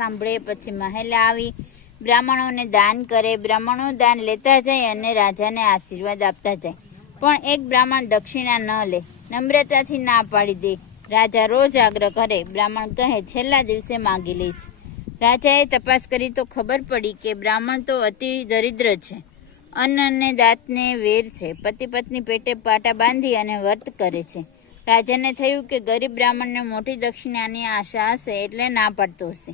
સાંભળે પછી મહેલે આવી બ્રાહ્મણોને દાન કરે। બ્રાહ્મણો દાન લેતા જાય અને રાજાને આશીર્વાદ આપતા જાય, પણ એક બ્રાહ્મણ દક્ષિણા ન લે, નમ્રતાથી ના પાડી દે। રાજા રોજ આગ્રહ કરે, બ્રાહ્મણ કહે છેલ્લા દિવસે માંગી લઈશ। રાજાએ તપાસ કરી તો ખબર પડી કે બ્રાહ્મણ તો અતિ દરિદ્ર છે, અન્ન અને દાંતને વેર છે, પતિ પત્ની પેટે પાટા બાંધી અને વ્રત કરે છે। રાજાને થયું કે ગરીબ બ્રાહ્મણને મોટી દક્ષિણાની આશા હશે એટલે ના પાડતો હશે।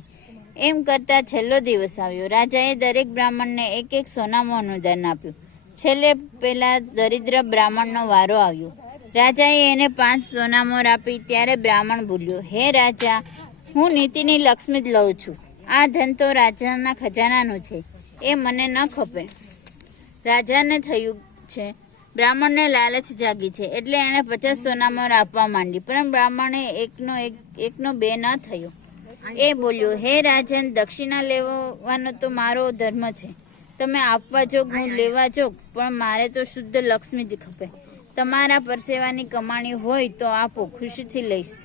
એમ કરતા છેલ્લો દિવસ આવ્યો। રાજાએ દરેક બ્રાહ્મણને એક એક સોનામાં દાન આપ્યું। છેલ્લે પેલા દરિદ્ર બ્રાહ્મણનો વારો આવ્યો। રાજાએ એને 5 સોનામોર આપી ત્યારે બ્રાહ્મણ બોલ્યો, હે રાજા, હું નીતિની લક્ષ્મી જ લઉં છું। આ ધન તો રાજાના ખજાનાનું છે, એ મને ન ખપે। રાજાને થયું છે બ્રાહ્મણને લાલચ જાગી છે એટલે એણે 50 સોનામોર આપવા માંડી, પણ બ્રાહ્મણે એકનો 2 ન થયો। એ બોલ્યો, હે રાજન, દક્ષિણા લેવાનો તો મારો ધર્મ છે। તમે આપવા જોગ, હું લેવા જોગ, પણ મારે તો શુદ્ધ લક્ષ્મી જ ખપે। તમારા પરસેવાની કમાણી હોય તો આપો, ખુશીથી લઈશ।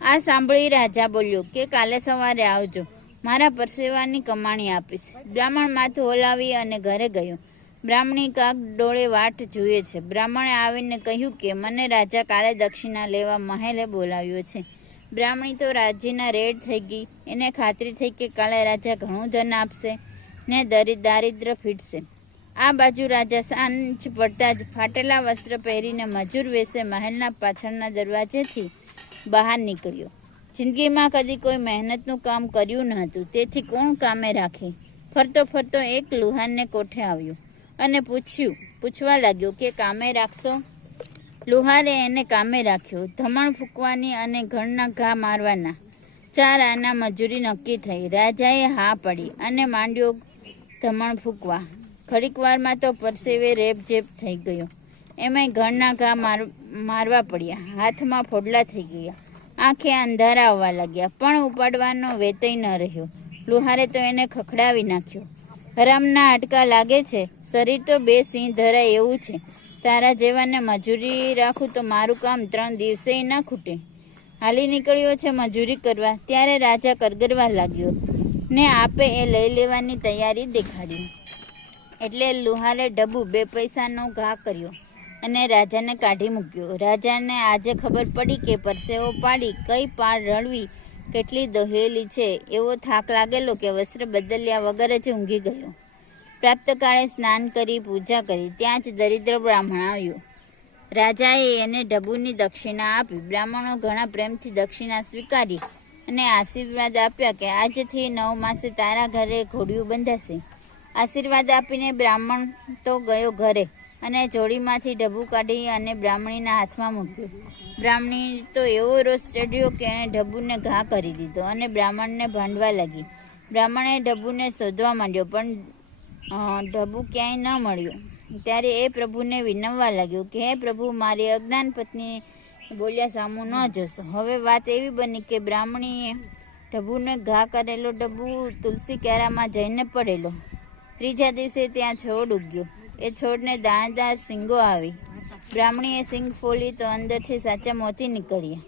આ સાંભળી રાજા બોલ્યો કે કાલે સવારે આવજો, મારા પરસેવાની કમાણી આપીશ। બ્રાહ્મણ માથું હલાવી અને ઘરે ગયો। બ્રાહ્મણી કાગ ડોળે વાટ જુએ છે। બ્રાહ્મણે આવીને કહ્યું કે મને રાજા કાલે દક્ષિણા લેવા મહેલે બોલાવ્યો છે। બ્રાહ્મણી તો રાજીના રેડ થઈ ગઈ। એને ખાતરી થઈ કે કાલે રાજા ઘણું ધન આપશે ને દારિદ્ર ફીટશે। આ બાજુ રાજા સાંજ પડતા જ ફાટેલા વસ્ત્ર પહેરીને મજૂર વેશે મહેલના પાછળના દરવાજેથી બહાર નીકળ્યો। જિંદગીમાં કદી કોઈ મહેનતનું કામ કર્યું ન હતું, તેથી કોણ કામે રાખે? ફરતો ફરતો એક લુહારને કોઠે આવ્યો અને પૂછવા લાગ્યો કે કામે રાખશો? લુહારે એને કામે રાખ્યો। ધમણ ફૂંકવાની અને ઘરના ઘા મારવાના 4 આના મજૂરી નક્કી થઈ। રાજાએ હા પડી અને માંડ્યો ધમણ ફૂંકવા। ઘડીક વારમાં તો પરસેવે રેબઝેબ થઈ ગયો। એમાંય ઘરના ઘા મારવા પડ્યા, હાથમાં ફોડલા થઈ ગયા, આંખે અંધારા આવવા લાગ્યા, પણ ઉપાડવાનો વેતય ન રહ્યો। લુહારે તો એને ખખડાવી નાખ્યો। હરામના હાડકા લાગે છે, શરીર તો 2 સિંહ ધરાય એવું છે। તારા જેવાને મજૂરી રાખું તો મારું કામ 3 દિવસેય ન ખૂટે। હાલી નીકળ્યો છે મજૂરી કરવા, ત્યારે રાજા કરગરવા લાગ્યો ને આપે એ લઈ લેવાની તૈયારી દેખાડી। એટલે લુહારે ઢબુ 2 પૈસાનો ઘા કર્યો અને રાજાને કાઢી મૂક્યો। રાજાને આજે ખબર પડી કે પરસેવો પાડી કઈ પાળ રળવી કેટલી દોહેલી છે। એવો થાક લાગેલો કે વસ્ત્ર બદલ્યા વગર જ ઊંઘી ગયો। પ્રાપ્તકાળે સ્નાન કરી પૂજા કરી ત્યાં જ દરિદ્ર બ્રાહ્મણ આવ્યો। રાજાએ એને ઢબુની દક્ષિણા આપી। બ્રાહ્મણો ઘણા પ્રેમથી દક્ષિણા સ્વીકારી અને આશીર્વાદ આપ્યા કે આજથી 9 માસે તારા ઘરે ઘોડિયું બંધાશે। આશીર્વાદ આપીને બ્રાહ્મણ તો ગયો ઘરે અને જોડીમાંથી ઢબુ કાઢી અને બ્રાહ્મણીના હાથમાં મૂક્યું। બ્રાહ્મણી તો એવો રોષ ચડ્યો કે એણે ઢબુને ઘા કરી દીધો અને બ્રાહ્મણને ભાંડવા લાગી। બ્રાહ્મણે ઢબુને શોધવા માંડ્યો, પણ ઢબુ ક્યાંય ન મળ્યો। ત્યારે એ પ્રભુને વિનવવા લાગ્યો કે હે પ્રભુ, મારી અજ્ઞાન પત્ની બોલ્યા સામું ન જોશો। હવે વાત એવી બની કે બ્રાહ્મણીએ ઢબુને ઘા કરેલો ઢબુ તુલસી ક્યારામાં જઈને પડેલો। ત્રીજા દિવસે ત્યાં છોડ ઉગ્યો। એ છોડને દાણેદાર શીંગો આવી। બ્રાહ્મણીએ શીંગ ફોલી તો અંદરથી સાચા મોતી નીકળ્યા।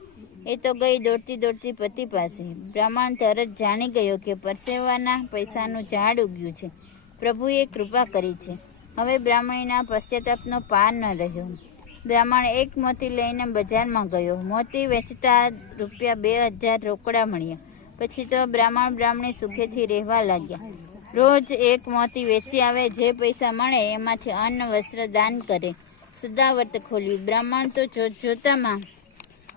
એ તો ગઈ દોડતી પતિ પાસે। બ્રાહ્મણ તરત જાણી ગયો કે પરસેવાના પૈસાનું ઝાડ ઉગ્યું છે, પ્રભુએ કૃપા કરી છે। હવે બ્રાહ્મણીના પશ્ચાતાપનો પાર ન રહ્યો। બ્રાહ્મણ એક મોતી લઈને બજારમાં ગયો। મોતી વેચતા ₹2000 રોકડા મળ્યા। પછી તો બ્રાહ્મણી સુખેથી રહેવા લાગ્યા। રોજ એક મોતી વેચી આવે, જે પૈસા મળે એમાંથી અન્ન વસ્ત્ર દાન કરે, સદાવ્રત ખોલ્યું। બ્રાહ્મણ તો જોતામાં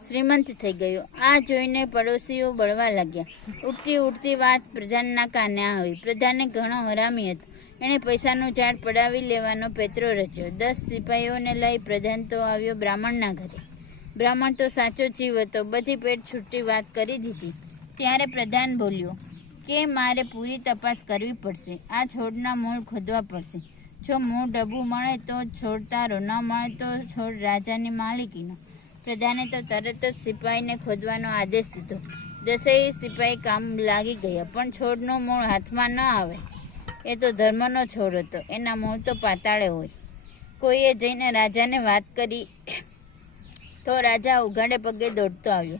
શ્રીમંત થઈ ગયો। આ જોઈને પડોશીઓ બળવા લાગ્યા। ઉડતી વાત પ્રધાનના કાને આવી। પ્રધાને ઘણો હરામી હતો, એણે પૈસાનું ઝાડ પડાવી લેવાનો પેતરો રચ્યો। 10 સિપાઈઓને લઈ પ્રધાન તો આવ્યો બ્રાહ્મણના ઘરે। બ્રાહ્મણ તો સાચો જીવ હતો, બધી પેટ છૂટી વાત કરી દીધી। ત્યારે પ્રધાન બોલ્યો કે મારે પૂરી તપાસ કરવી પડશે। આ છોડના મૂળ ખોદવા પડશે। જો મૂળ ઢબુ મળે તો છોડ તારો, ન મળે તો છોડ રાજાની માલિકીનો। પ્રધાને તો તરત જ સિપાહીને ખોદવાનો આદેશ દીધો। 10 સિપાહી કામ લાગી ગયા, પણ છોડનું મૂળ હાથમાં ન આવે। એ તો ધર્મનો છોડ હતો, એના મૂળ તો પાતાળે હોય। કોઈએ જઈને રાજાને વાત કરી તો રાજા ઉઘાડે પગે દોડતો આવ્યો।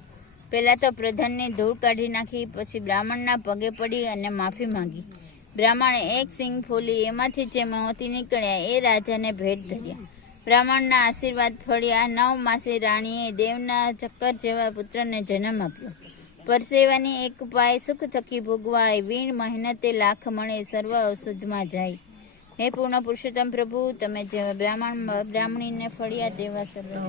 પહેલાં તો પ્રધાનની ધૂળ કાઢી નાખી, પછી બ્રાહ્મણના પગે પડી અને માફી માંગી. બ્રાહ્મણે એક સિંગ ફોલી, એમાંથી જે મોતી નીકળ્યા એ રાજાને ભેટ ધર્યા. બ્રાહ્મણના આશીર્વાદ ફળ્યા. 9 માસે રાણીએ દેવના ચક્કર જેવા પુત્રને જન્મ આપ્યો. પરસેવાની એક પાય સુખ થકી ભોગવાય, વીણ મહેનતે લાખ મળે, સર્વ ઔષધમાં જાય. હે પૂર્ણ પુરુષોત્તમ પ્રભુ, તમે જેવા બ્રાહ્મણીને ફળ્યા તેવા સર્વ